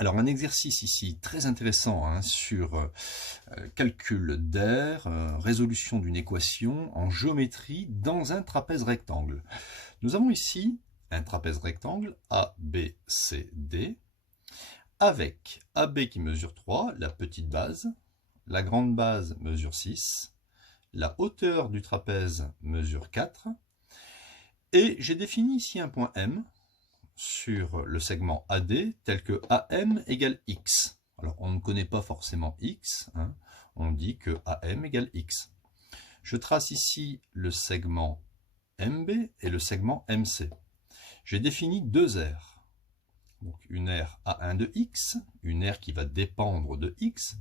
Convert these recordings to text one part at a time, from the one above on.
Alors un exercice ici très intéressant hein, sur calcul d'air, résolution d'une équation en géométrie dans un trapèze rectangle. Nous avons ici un trapèze rectangle ABCD avec AB qui mesure 3, la petite base, la grande base mesure 6, la hauteur du trapèze mesure 4 et j'ai défini ici un point M sur le segment AD tel que AM égale X. Alors on ne connaît pas forcément X, hein, on dit que AM égale X. Je trace ici le segment MB et le segment MC. J'ai défini deux aires. Donc une aire A1 de X, une aire qui va dépendre de X,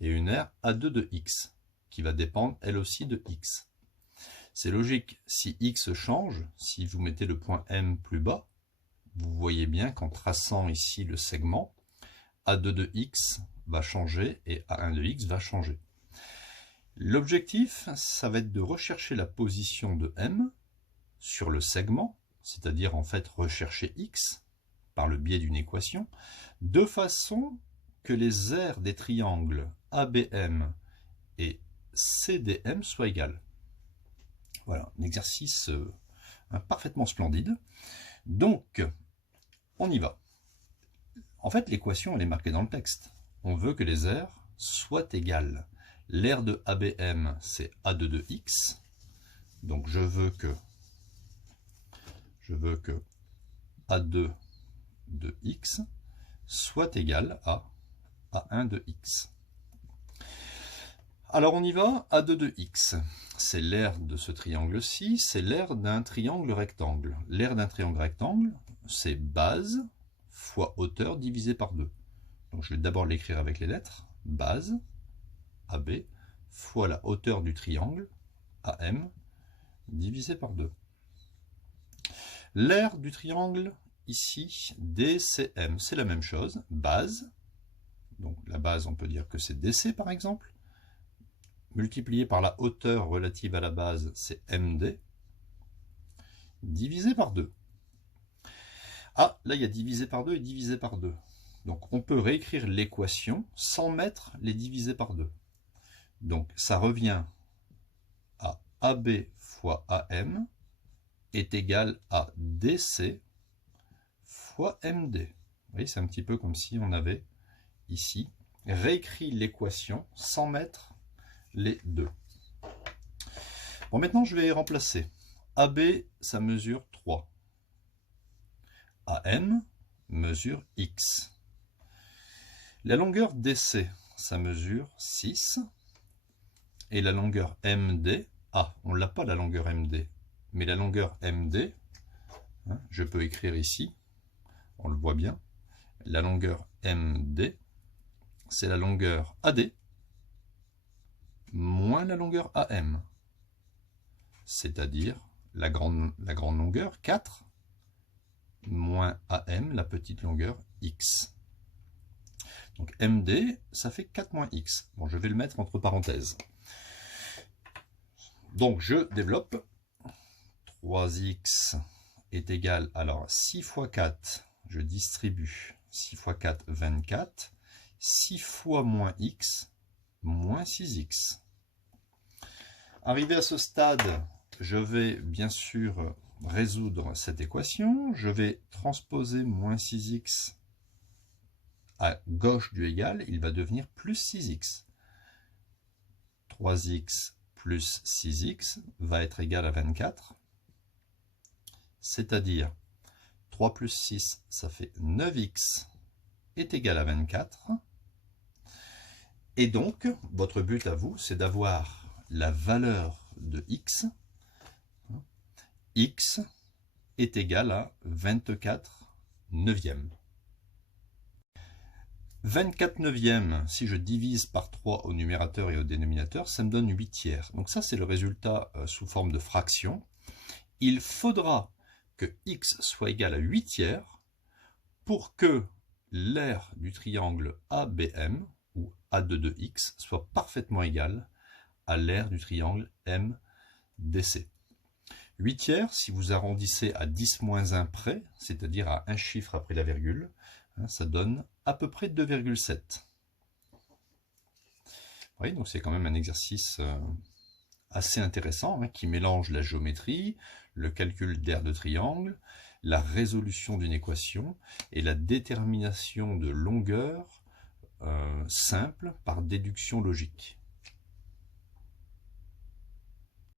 et une aire A2 de X, qui va dépendre elle aussi de X. C'est logique, si X change, si vous mettez le point M plus bas, vous voyez bien qu'en traçant ici le segment, A2 de X va changer et A1 de X va changer. L'objectif, ça va être de rechercher la position de M sur le segment, c'est-à-dire en fait rechercher X par le biais d'une équation, de façon que les aires des triangles ABM et CDM soient égales. Voilà, un exercice parfaitement splendide. Donc, on y va. En fait, l'équation, elle est marquée dans le texte. On veut que les aires soient égales. L'aire de ABM, c'est A2 de X. Donc, je veux que A2 de X soit égal à A1 de X. Alors, on y va. A2 de X, c'est l'aire de ce triangle-ci, c'est l'aire d'un triangle rectangle. L'aire d'un triangle rectangle, c'est base fois hauteur divisé par 2. Donc je vais d'abord l'écrire avec les lettres. Base, AB, fois la hauteur du triangle, AM, divisé par 2. L'aire du triangle, ici, DCM, c'est la même chose. Base, donc la base, on peut dire que c'est DC par exemple, multiplié par la hauteur relative à la base, c'est MD, divisé par 2. Ah, là, il y a divisé par 2 et divisé par 2. Donc, on peut réécrire l'équation sans mettre les divisés par 2. Donc, ça revient à AB fois AM est égal à DC fois MD. Vous voyez, c'est un petit peu comme si on avait ici réécrit l'équation sans mettre les 2. Bon, maintenant, je vais remplacer. AB, ça mesure 3. AM mesure X. La longueur DC, ça mesure 6. Et la longueur MD, on ne l'a pas la longueur MD, mais la longueur MD, hein, je peux écrire ici, on le voit bien, la longueur MD, c'est la longueur AD moins la longueur AM, c'est-à-dire la grande longueur 4 moins AM, la petite longueur X. Donc MD, ça fait 4 moins X. Bon, je vais le mettre entre parenthèses. Donc je développe. 3x est égal, alors 6 fois 4, je distribue. 6 fois 4, 24. 6 fois moins x, moins 6x. Arrivé à ce stade, je vais bien sûr résoudre cette équation. Je vais transposer moins 6x à gauche du égal. Il va devenir plus 6x. 3x plus 6x va être égal à 24. C'est-à-dire 3 plus 6, ça fait 9x est égal à 24. Et donc, votre but à vous, c'est d'avoir la valeur de x. X est égal à 24 neuvièmes. 24 neuvièmes, si je divise par 3 au numérateur et au dénominateur, ça me donne 8 tiers. Donc ça, c'est le résultat sous forme de fraction. Il faudra que x soit égal à 8 tiers pour que l'aire du triangle ABM, ou A2 de x, soit parfaitement égale à l'aire du triangle MDC. 8 tiers, si vous arrondissez à 10 moins 1 près, c'est-à-dire à un chiffre après la virgule, Ça donne à peu près 2,7. Oui, donc c'est quand même un exercice assez intéressant qui mélange la géométrie, le calcul d'aire de triangle, la résolution d'une équation et la détermination de longueur simple par déduction logique.